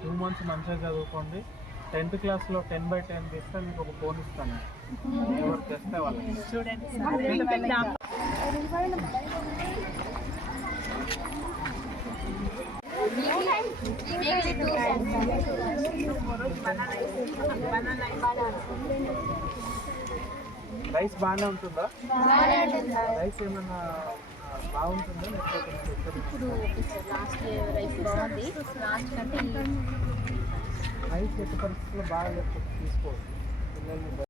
Two months మంచిగా చదువుకోండి. Tenth క్లాస్లో టెన్ బై టెన్ తీస్తే మీకు ఒక ఫోన్ ఇస్తాను ఎవరు తెస్తే వాళ్ళకి? రైస్ బాగానే ఉంటుందా? రైస్ ఏమన్నా బాగుంటుందా? ఇప్పుడు లాస్ట్ రైస్ బాగుంది. లాస్ట్ కంటే ఈ రైస్ ఎట్టి పరిస్థితుల్లో బాగా తీసుకోవచ్చు.